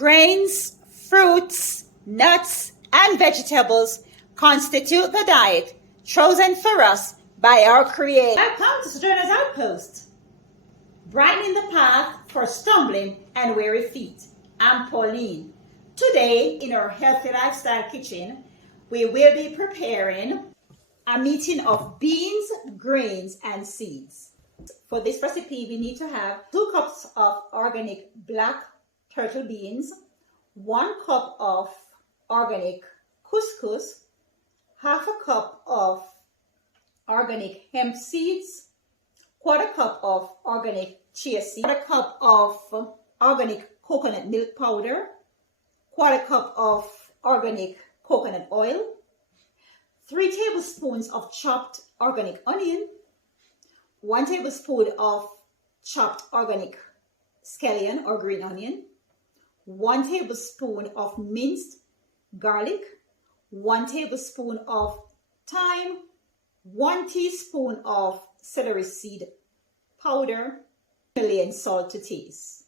Grains, fruits, nuts, and vegetables constitute the diet chosen for us by our Creator. Welcome to Sojourner's Outpost, brightening the path for stumbling and weary feet. I'm Pauline. Today, in our Healthy Lifestyle Kitchen, we will be preparing a meeting of beans, grains, and seeds. For this recipe, we need to have 2 cups of organic black turtle beans, 1 cup of organic couscous, half a cup of organic hemp seeds, 1/4 cup of organic chia seeds, 1/4 cup of organic coconut milk powder, 1/4 cup of organic coconut oil, 3 tablespoons of chopped organic onion, 1 tablespoon of chopped organic scallion or green onion, 1 tablespoon of minced garlic, 1 tablespoon of thyme, 1 teaspoon of celery seed powder, and salt to taste.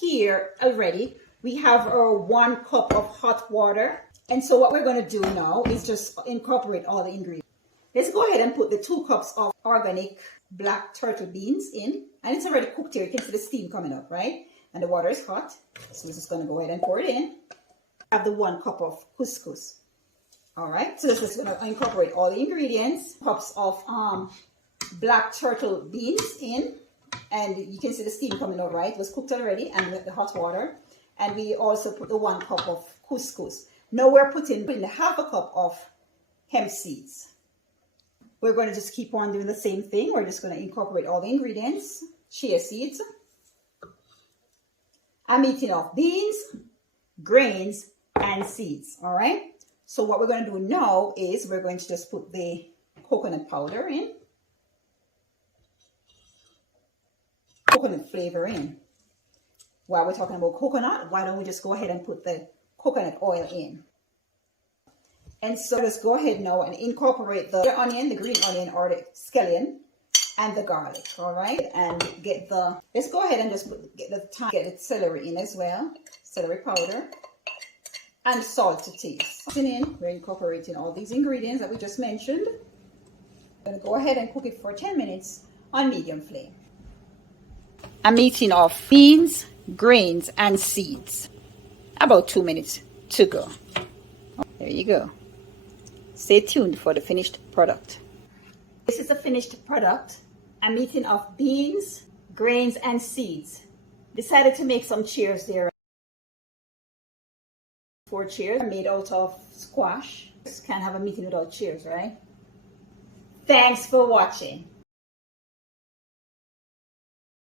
Here already, we have our 1 cup of hot water. And so what we're going to do now is just incorporate all the ingredients. Let's go ahead and put the 2 cups of organic black turtle beans in. And it's already cooked here. You can see the steam coming up, right? And the water is hot. So we're just going to go ahead and pour it in. I have the 1 cup of couscous. All right. So this is going to incorporate all the ingredients. Cups of black turtle beans in. And you can see the steam coming out, right? It was cooked already and with the hot water. And we also put the 1 cup of couscous. Now we're putting the half a cup of hemp seeds. We're going to just keep on doing the same thing. We're just going to incorporate all the ingredients. Chia seeds. I'm eating of beans, grains, and seeds. All right. So what we're going to do now is we're going to just put the coconut powder in. Coconut flavor in. While we're talking about coconut, why don't we just go ahead and put the coconut oil in? And so let's go ahead now and incorporate the onion, the green onion or the scallion, and the garlic. All right, and let's go ahead and just get the celery in as well, celery powder, and salt to taste. We're incorporating all these ingredients that we just mentioned. I'm going to go ahead and cook it for 10 minutes on medium flame. I'm eating of beans, grains, and seeds. About 2 minutes to go. There you go. Stay tuned for the finished product. This is the finished product. I'm eating of beans, grains, and seeds. Decided to make some chairs there. 4 chairs made out of squash. Just can't have a meeting without chairs, right? Thanks for watching.